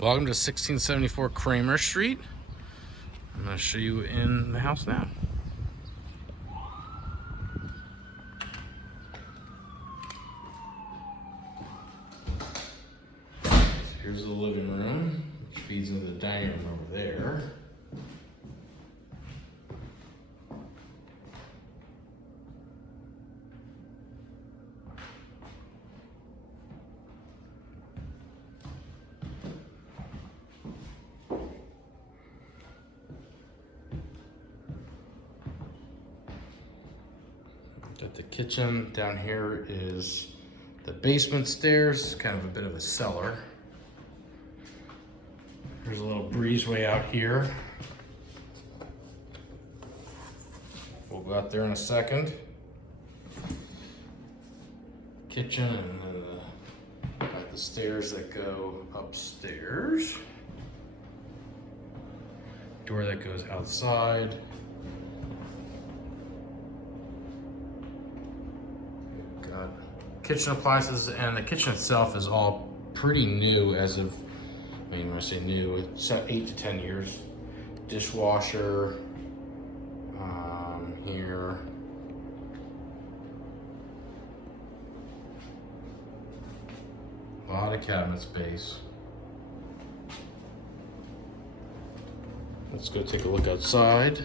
Welcome to 1674 Kramer Street. I'm going to show you in the house now. So here's the living room, which feeds into the dining room over there. At the kitchen, down here is the basement stairs, kind of a bit of a cellar. There's a little breezeway out here. We'll go out there in a second. Kitchen, and then got the stairs that go upstairs. Door that goes outside. Got kitchen appliances, and the kitchen itself is all pretty new as of, I mean, when I say new, it's 8 to 10 years. Dishwasher, here. A lot of cabinet space. Let's go take a look outside.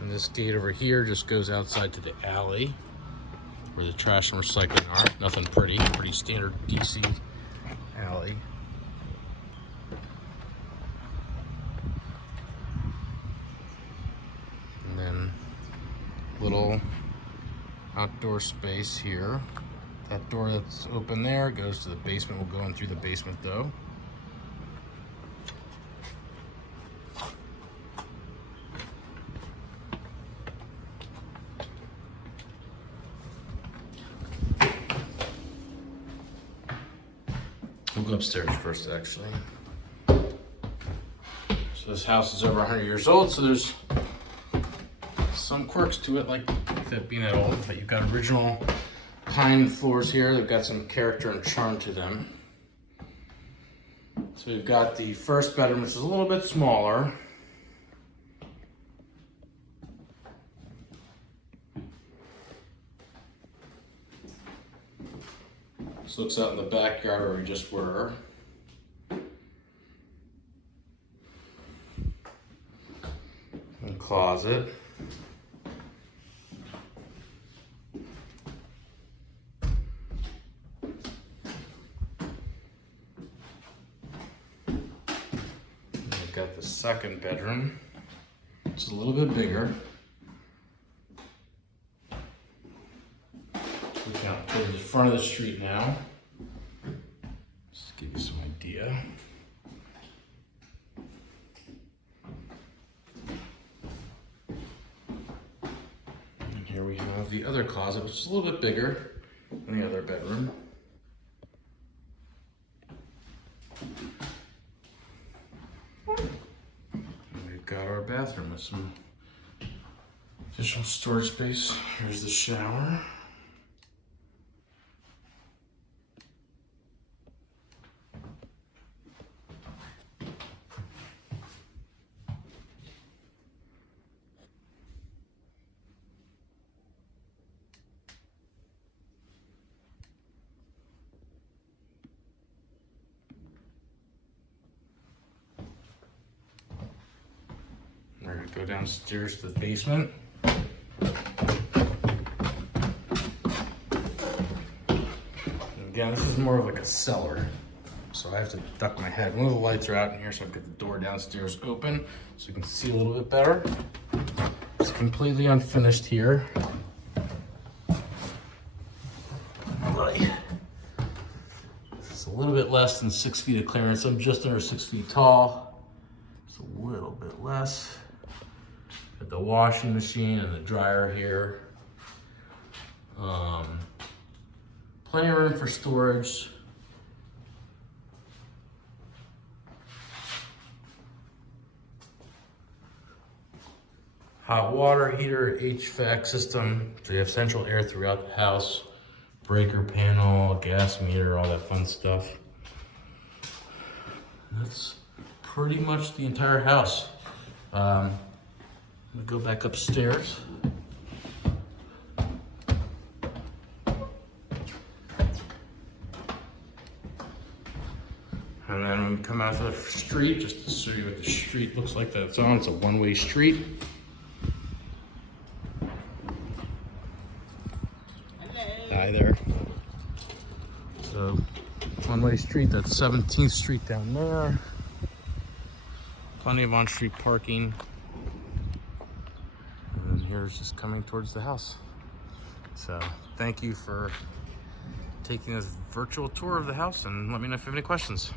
And this gate over here just goes outside to the alley where the trash and recycling are. Nothing pretty standard DC alley. And then little outdoor space here. That door that's open there goes to the basement. We'll go in through the basement though. We'll go upstairs first, actually. So this house is over 100 years old, so there's some quirks to it, like that being that old, but you've got original pine floors here. They've got some character and charm to them. So we've got the first bedroom, which is a little bit smaller. This looks out in the backyard where we just were. And closet. And we've got the second bedroom. It's a little bit bigger. Looking out towards the front of the street now. Just to give you some idea. And here we have the other closet, which is a little bit bigger than the other bedroom. And we've got our bathroom with some additional storage space. Here's the shower. We're gonna go downstairs to the basement. And again, this is more of like a cellar, so I have to duck my head. One of the lights are out in here, so I've got the door downstairs open so you can see a little bit better. It's completely unfinished here. It's a little bit less than 6 feet of clearance. I'm just under 6 feet tall. Just a little bit less. Got the washing machine and the dryer here. Plenty of room for storage. hot water heater, HVAC system. So you have central air throughout the house, breaker panel, gas meter, all that fun stuff. That's pretty much the entire house. I'm gonna go back upstairs. And then when we come out to the street, just to show you what the street looks like that it's on, it's a one-way street. Hi there. So, one-way street, that's 17th Street down there. Plenty of on-street parking. And then here's just coming towards the house. So, thank you for taking this virtual tour of the house, and let me know if you have any questions.